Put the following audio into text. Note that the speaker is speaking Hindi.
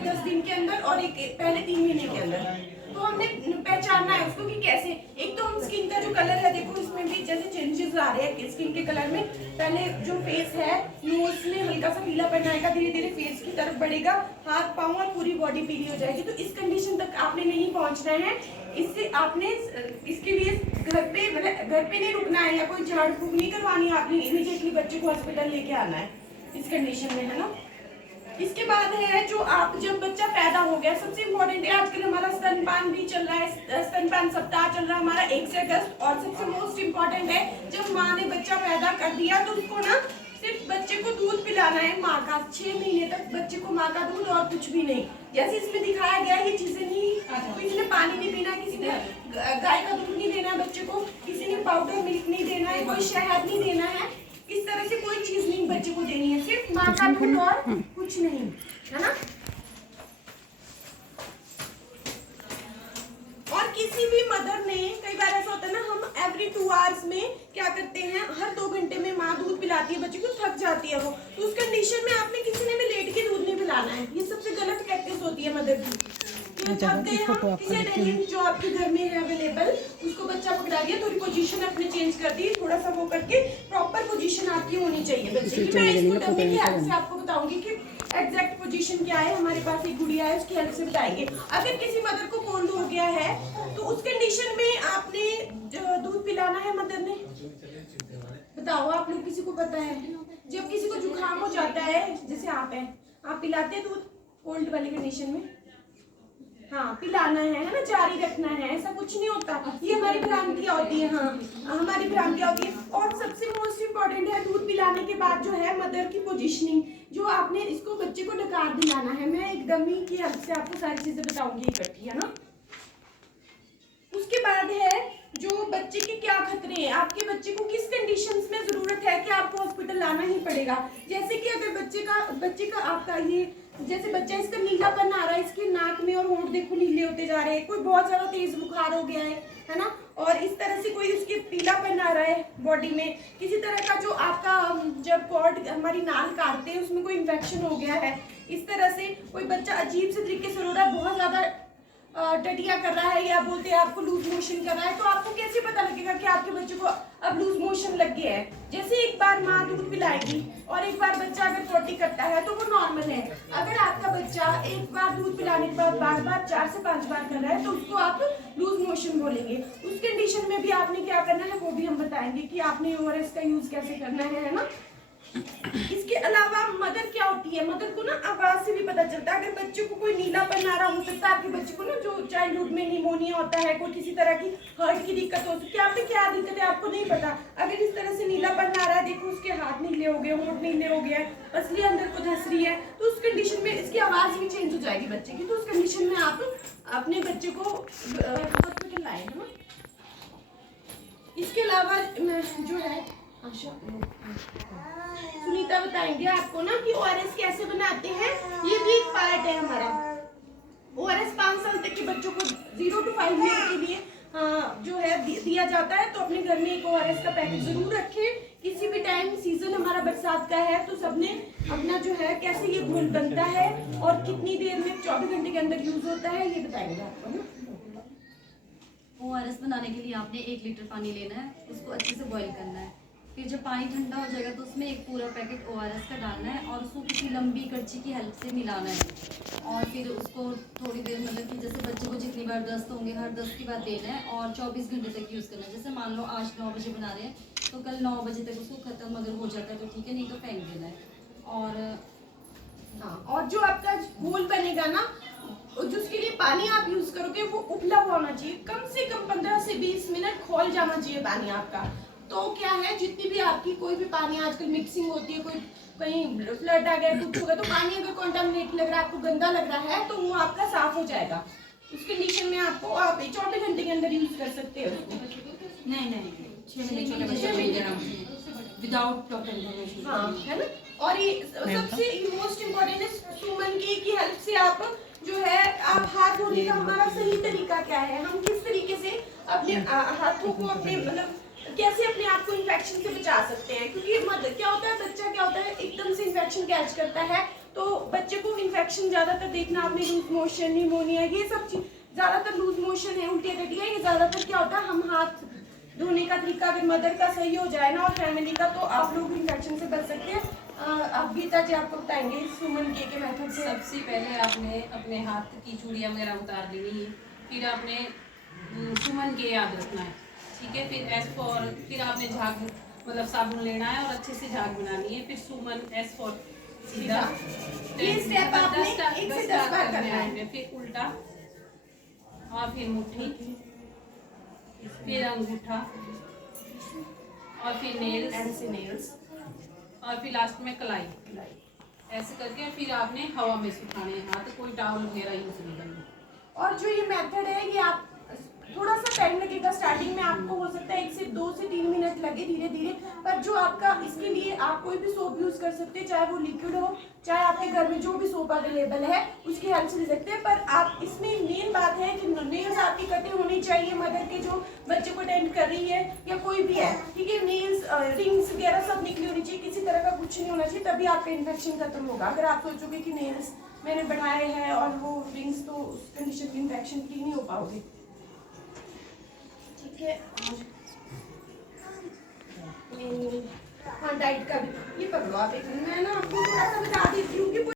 पहले 10 दिन के अंदर और एक पहले 3 महीने के अंदर। तो हमने पहचानना है उसको कि कैसे। एक तो हम स्किन का जो कलर है, देखो इसमें भी जैसे चेंजेस आ रहे हैं स्किन के कलर में। पहले जो फेस है नोज में हल्का सा पीलापन आएगा, धीरे धीरे फेस की तरफ बढ़ेगा, हाथ पाँव और पूरी बॉडी पीली हो जाएगी। तो इस कंडीशन तक आपने नहीं पहुंचना है। इससे आपने इसके लिए घर पे नहीं रुकना है या कोई झाड़ फूक नहीं करवानी है, आपने इमीडिएटली बच्चे को हॉस्पिटल लेके आना है इस कंडीशन में, है ना। इसके बाद है जो आप जब बच्चा पैदा हो गया, सबसे इम्पोर्टेंट है आजकल हमारा स्तनपान भी चल रहा है, स्तनपान सप्ताह चल रहा है हमारा 1 से अगस्त। और सबसे मोस्ट इम्पोर्टेंट है जब माँ ने बच्चा पैदा कर दिया तो उसको ना सिर्फ बच्चे को दूध पिलाना है माँ का, 6 महीने तक बच्चे को माँ का दूध और कुछ भी नहीं। जैसे इसमें दिखाया गया ये चीजें नहीं, किसी ने पानी नहीं पीना, किसी ने गाय का दूध नहीं देना है बच्चे को, किसी ने पाउडर मिल्क नहीं देना है, कोई शहद नहीं देना है, इस तरह से कोई चीज नहीं बच्चे को देनी है, सिर्फ माँ का दूध और कुछ नहीं, है ना। और किसी भी मदर ने, कई बार ऐसा होता है ना, हम एवरी 2 आवर्स में क्या करते हैं, हर 2 घंटे में माँ दूध पिलाती है बच्चे को, थक जाती है वो, तो उस कंडीशन में आपने किसी ने भी लेट के दूध नहीं पिलाना है। ये सबसे गलत प्रैक्टिस होती है मदर की। जो आपके घर में है अवेलेबल, उसको बच्चा पकड़ा दिया, थोड़ी पोजीशन अपने चेंज कर दी, थोड़ा सा वो करके प्रॉपर पोजीशन आपकी होनी चाहिए बच्चे की। मैं इसको डमी की हेल्प से आपको बताऊंगी कि एग्जैक्ट पोजीशन क्या है। हमारे पास एक गुड़िया है, उसकी हेल्प से बताएंगे। अगर किसी मदर को कोल्ड हो गया है तो उस कंडीशन में आपने दूध पिलाना है मदर ने, बताओ आप लोग, किसी को पता है? जब किसी को जुकाम हो जाता है, जैसे आप हैं, आप पिलाते हैं दूध कोल्ड वाली कंडीशन में? हाँ, पिलाना है ना, जारी रखना है, ऐसा कुछ नहीं होता। ये हमारी भ्रांतियाँ होती है, हाँ हमारी भ्रांतियाँ होती है। और सबसे मोस्ट इम्पोर्टेंट है दूध पिलाने के बाद जो है मदर की पोजीशनिंग, जो आपने इसको बच्चे को डकार दिलाना है। मैं एक डमी की हेल्प से आपको सारी चीजें बताऊंगी इकट्ठी, है ना। उसके बाद है जो बच्चे के क्या खतरे हैं, आपके बच्चे को किस कंडीशंस में जरूरत है कि आपको हॉस्पिटल लाना ही पड़ेगा। जैसे कि अगर बच्चे का आपका ये, जैसे बच्चा इसका नीलापन आ रहा है, इसके नाक में और होंठ देखो नीले होते जा रहे हैं, कोई बहुत ज्यादा तेज बुखार हो गया है ना, और इस तरह से कोई उसके पीलापन आ रहा है बॉडी में, किसी तरह का जो आपका जब कॉर्ड हमारी नाल काटते हैं उसमें कोई इन्फेक्शन हो गया है, इस तरह से कोई बच्चा अजीब से तरीके से रो रहा है, बहुत ज्यादा टटिया कर रहा है, या बोलते हैं आपको लूज मोशन कर रहा है, तो आपको कैसे पता लगेगा कि आपके बच्चे को अब लूज मोशन लग गया है। जैसे एक बार माँ दूध पिलाएगी और एक बार बच्चा अगर पोटी करता है तो वो नॉर्मल है। अगर आपका बच्चा एक बार दूध पिलाने के बाद बार बार 4 से 5 बार कर रहा है तो उसको आप लूज मोशन बोलेंगे। उस कंडीशन में भी आपने क्या करना है वो भी हम बताएंगे कि आपने ORS का यूज कैसे करना है ना। इसके अलावा मदर क्या होती है, मदर को ना आवाज से भी पता चलता है। अगर बच्चे को कोई नीलापन आ रहा हो सकता है, आपके बच्चे को ना जो चाइल्डहुड में निमोनिया होता है, कोई किसी तरह की हार्ट की दिक्कत हो सकती है, आपको क्या दिक्कत है आपको नहीं पता। अगर इस तरह से नीलापन आ रहा है, देखो उसके हाथ नीले हो गए, होंठ नीले हो गया, पसली अंदर को धंस रही है, तो उस कंडीशन में इसकी आवाज भी चेंज हो जाएगी बच्चे की। तो उस कंडीशन में आप अपने बच्चे को हॉस्पिटल लाए, है ना। इसके अलावा जो है सुनीता बताएंगे आपको ना कि ORS कैसे बनाते हैं, ये भी एक पार्ट है हमारा। ORS 5 साल तक के बच्चों को 0 to 5 ईयर के लिए जो है दिया जाता है। तो अपने घर में एक ORS का पैकेट जरूर रखें। किसी भी टाइम सीजन हमारा बरसात का है तो सबने अपना जो है कैसे ये घोल बनता है और कितनी देर में 24 घंटे के अंदर यूज होता है ये बताएंगे आपको ना। ORS बनाने के लिए आपने 1 लीटर पानी लेना है, उसको अच्छे से बॉईल करना है। फिर जब पानी ठंडा हो जाएगा तो उसमें एक पूरा पैकेट ORS का डालना है और उसको किसी लंबी करछी की हेल्प से मिलाना है। और फिर उसको थोड़ी देर, मतलब कि जैसे बच्चे को जितनी बार दस्त होंगे हर दस्त की बार देना है और 24 घंटे तक यूज़ करना है। जैसे मान लो आज 9 बजे बना रहे हैं तो कल 9 बजे तक उसको ख़त्म अगर हो जाता है तो ठीक है, नहीं तो फेंक देना है। और जो आपका घोल बनेगा ना, जिसके लिए पानी आप यूज करोगे वो उबला हुआ होना चाहिए, कम से कम 15 से 20 मिनट खोल जाना चाहिए पानी आपका। तो क्या है, जितनी भी आपकी कोई भी पानी आजकल मिक्सिंग होती है, कोई कहीं फ्लड आ गया कुछ होगा तो पानी अगर कॉन्टामिनेट लग रहा है, आपको गंदा लग रहा है, तो वो आपका साफ हो जाएगा। उस कंडीशन में आपको आप 24 घंटे के अंदर यूज कर सकते हो उसको। नहीं 6 महीने विदाउट डॉक्टर इन्फॉर्मेशन, हाँ है ना। और ये सबसे मोस्ट इम्पोर्टेंट है सुमन की हेल्प से आप जो है आप हाथ धोने का हमारा सही तरीका क्या है, हम किस तरीके से अपने हाथों को अपने मतलब कैसे अपने आप को इन्फेक्शन से बचा सकते हैं। क्योंकि क्या होता है, बच्चा क्या होता है एकदम से इन्फेक्शन कैच करता है तो बच्चे को इन्फेक्शन ज़्यादातर देखना आपने, लूज मोशन, निमोनिया, ये सब चीज ज़्यादातर लूज मोशन है, उल्टी टट्टियाँ, ये ज़्यादातर क्या होता है, हम हाथ धोने का तरीका अगर मदर का सही हो जाए ना और फैमिली का, तो आप लोग इन्फेक्शन से बच सकते हैं। अब गीता जी आपको बताएंगे सुमन के मेथड से। सबसे पहले आपने अपने हाथ की चूड़ियाँ वगैरह उतार लेनी है, फिर आपने सुमन के याद रखना है, ठीक है। फिर एस फॉर, फिर आपने झाग मतलब साबुन लेना है और अच्छे से झाग बनानी है। फिर सुमन, एस फॉर सीधा, ये स्टेप आपने 1 से 10 बार करना है। फिर उल्टा और फिर मुट्ठी, फिर अंगूठा और फिर नेल्स और फिर लास्ट में कलाई। ऐसे करके फिर आपने हवा में सुखाने हैं हाथ, कोई टॉवल वगैरह यूज नहीं करना। और जो ये मेथड है ये आप थोड़ा सा टाइम लगेगा स्टार्टिंग में, आपको हो सकता है 1 से 2 से 3 मिनट लगे धीरे धीरे, पर जो आपका इसके लिए आप कोई भी सोप यूज कर सकते हैं, चाहे वो लिक्विड हो, चाहे आपके घर में जो भी सोप अवेलेबल है उसकी हेल्प से ले सकते हैं। पर आप इसमें मेन बात है कि नेल्स आपकी कटे होनी चाहिए, मदर के जो बच्चे को अटेंड कर रही है या कोई भी है, ठीक है। नेल्स, रिंग्स वगैरह सब निकली होनी चाहिए, किसी तरह का कुछ नहीं होना चाहिए, तभी आपका इन्फेक्शन खत्म होगा। अगर आप सोचोगे कि नेल्स मैंने बनाए हैं और वो रिंग्स, तो उस कंडीशन में इन्फेक्शन फ्री नहीं हो पाओगे, ठीक है। हाँ, डाइट का भी ये पकड़ो आप एक मिनट, मैं ना आपको थोड़ा सा बता देती हूँ कि